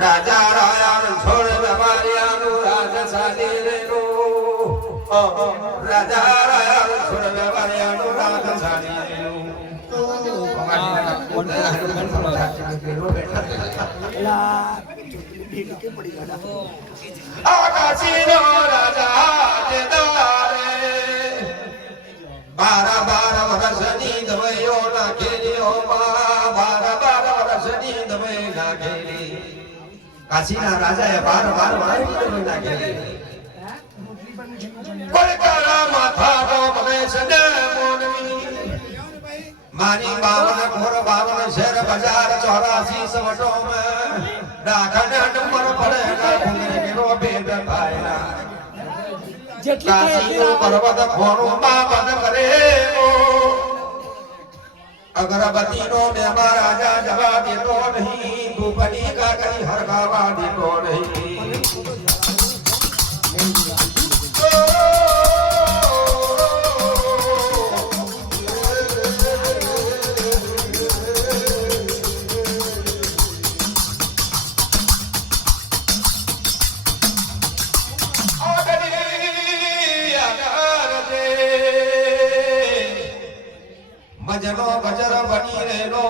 રાજા રાયા છોડ વેવારિયાનું રાજ સાદી રેનો રાજા રાયા છોડ વેવારિયાનું રાજ સાદી રેનો આકાશીનો રાજા દેદારે 12 વર્ષની દવૈયો નાખેલીઓ 12 વર્ષની દવૈ નાખેલી કાશીના રાજાએ 12 વર્ષની નાખેલી કોલકાતા માથાનો મહેશ ને મોનવી માની 52 ઘોર 52 શહેર બજાર 84 સવટો में डाखन नंबर पड़े ना भूले गिरो भेद पाया काशी पर्वत खोरो मां बंद करे अगरबत्ती नो में महाराजा जवाब देतो नहीं धूपनी का कहीं हरगावा देतो नहीं મજનો ગજર બની રેલો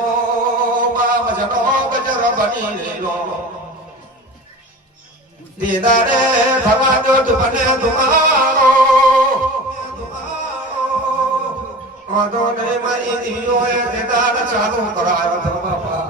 મજનો ગજર બની રેલો દીદારે ભવાનો તુમને તુમારો ઓદો ને મારી દીયો એ દીદાર ચાલુ કરાયો તો બાપા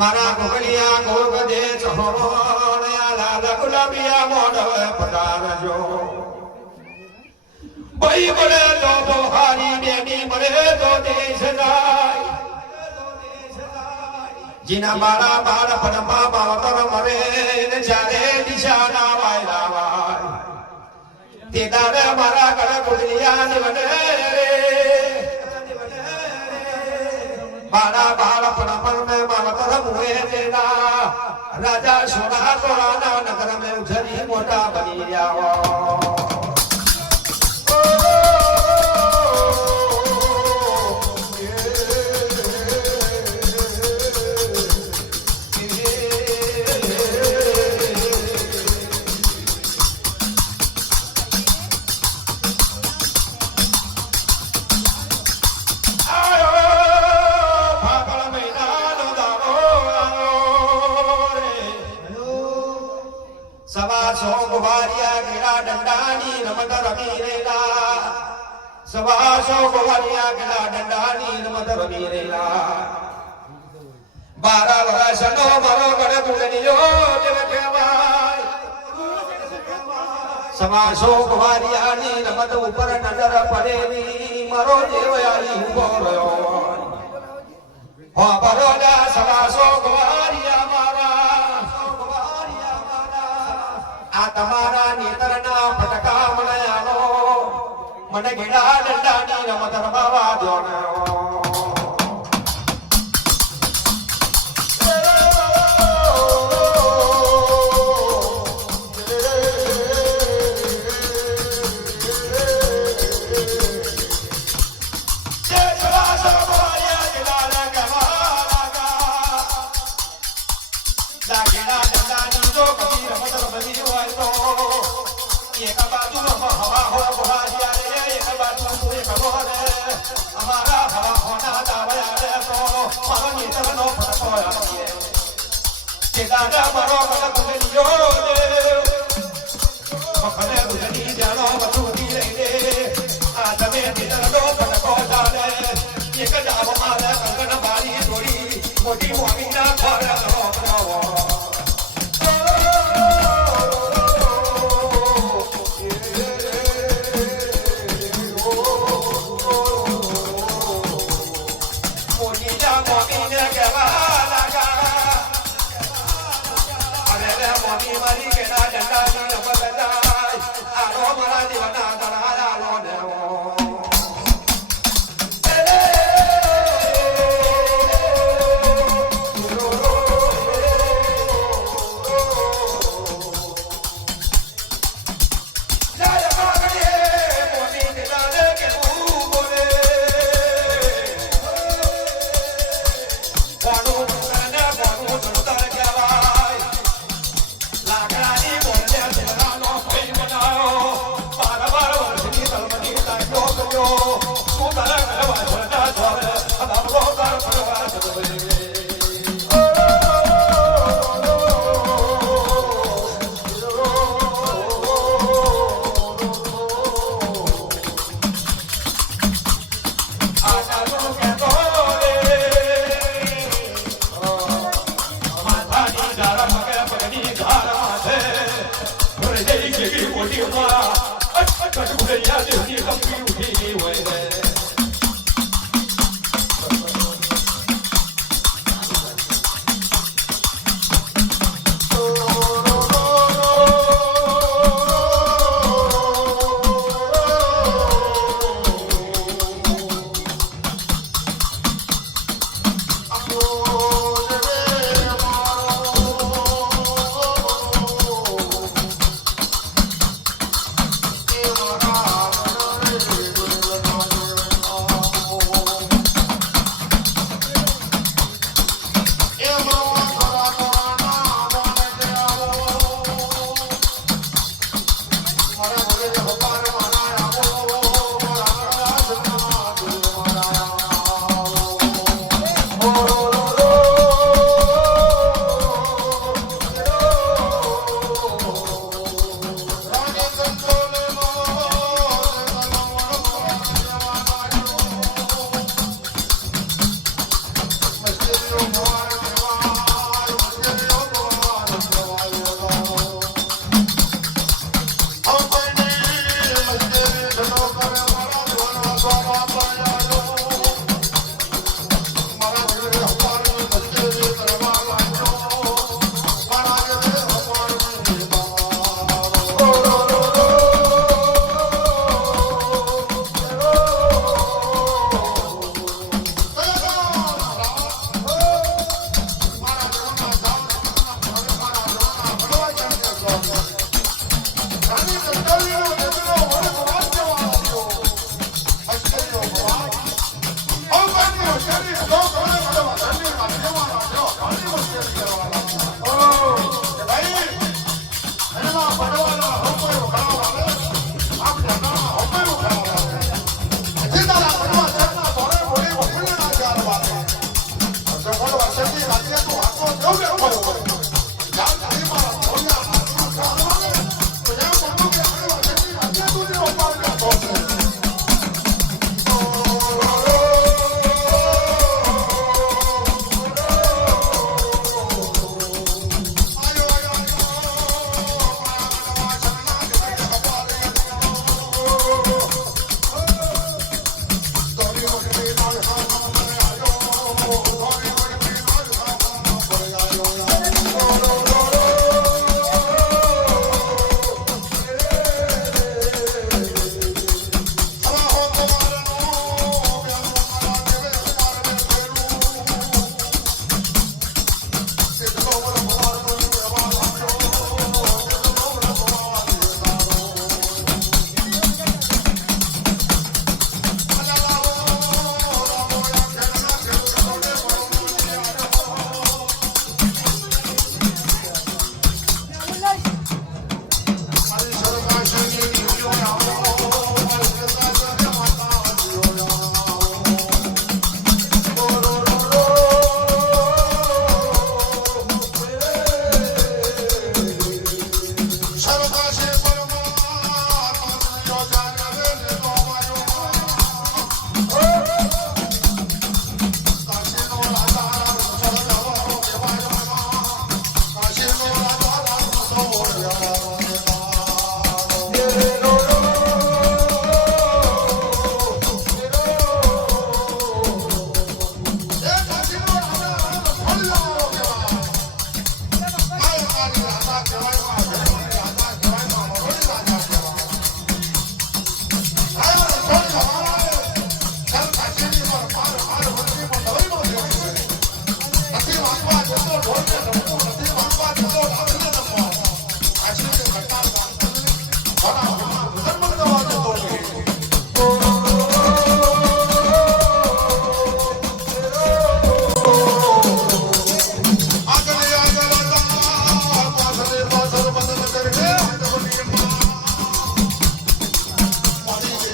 મારા ગોગલિયા ગોગ દે ચહોણયા લાલા ગુલાબિયા મોઢવે પધારજો બઈ મળે તો બહારી બેની મળે તો દેશ જાય જીના બાળા બાળ પદમા બાવતર મરે ને ચારે દિશા ના વાયલા વાય તે દાડે મારા ગળ ગોગલિયા નિવડે बाड़ा बाड़ा पड़मर में मावतर मुए देना राजा सोना तोराना नगर में उजरी मोटा बनी जाओ सवासो गुवारिया गिरा डंडानी रमत रमी रेला सवासो गुवारिया गिरा डंडानी रमत रमी रेला 12 વર્ષનો મારો ગઢ ગુણનિયો જગ કહેવાય સવાસો ગુવારિયાની રમત ઉપર નજર પડેલી મારો દેવ આઈ ઉભો રહ્યો હો બરોડા સવાસો ગુવારિયા આ તમારા નેતરના ફટકા મણયાનો મને ગેડા ડંડાની રમત રમાવા દોનો दादा मारो मत गुजरियो दे मखने गुजरी जानो बतूरी रे आ तमे भीतर दो फटको डाले एक जाव મોટી મોમીના ઘર રોપરાવો મારી કે ના ડંડા ની બગડાય આરો મારા દીવાના દરારા લો દેવો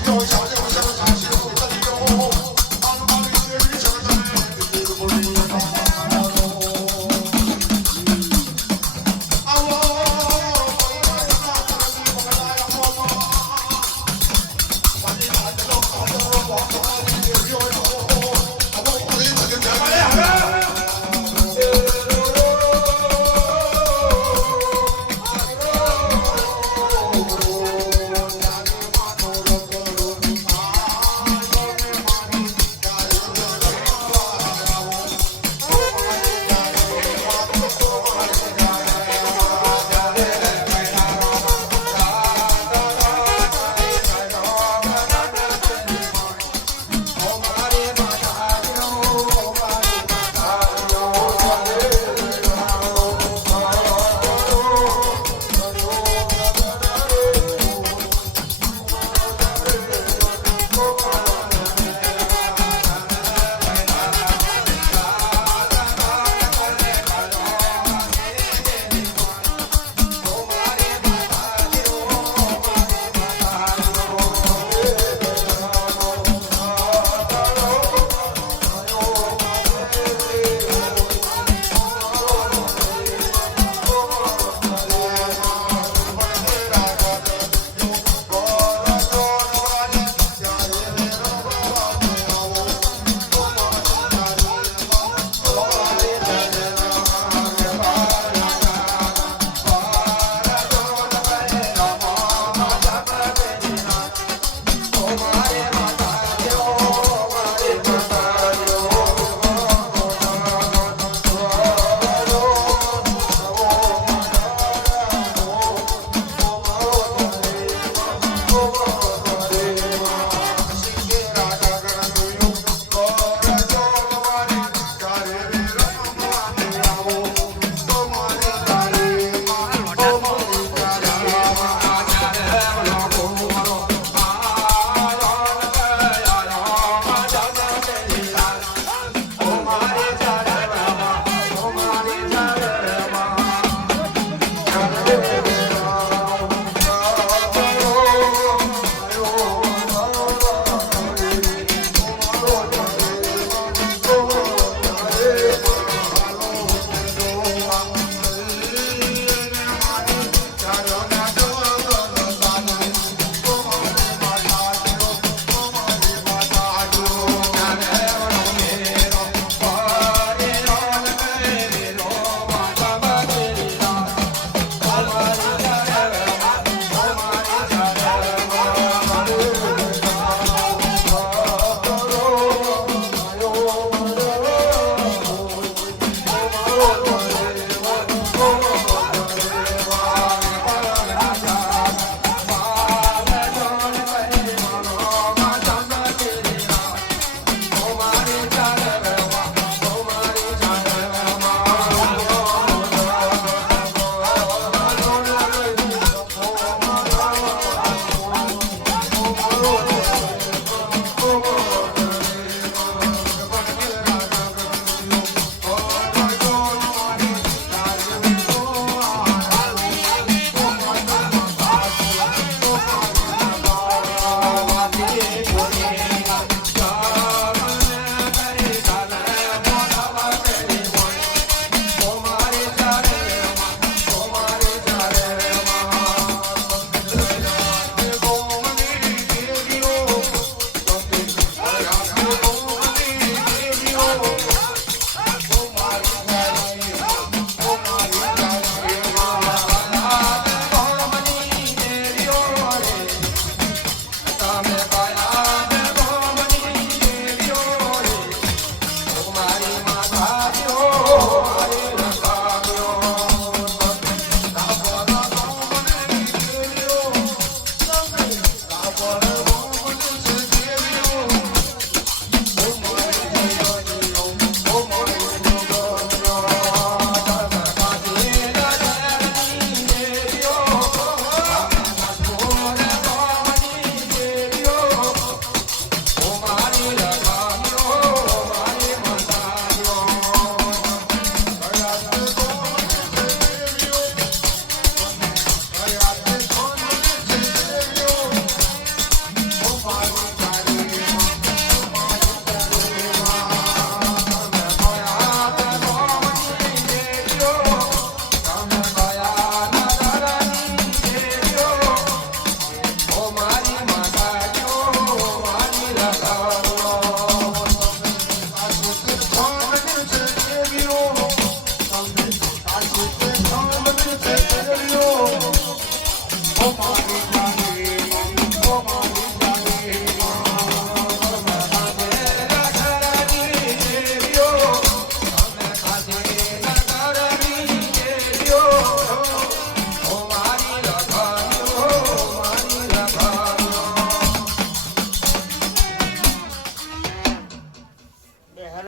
તો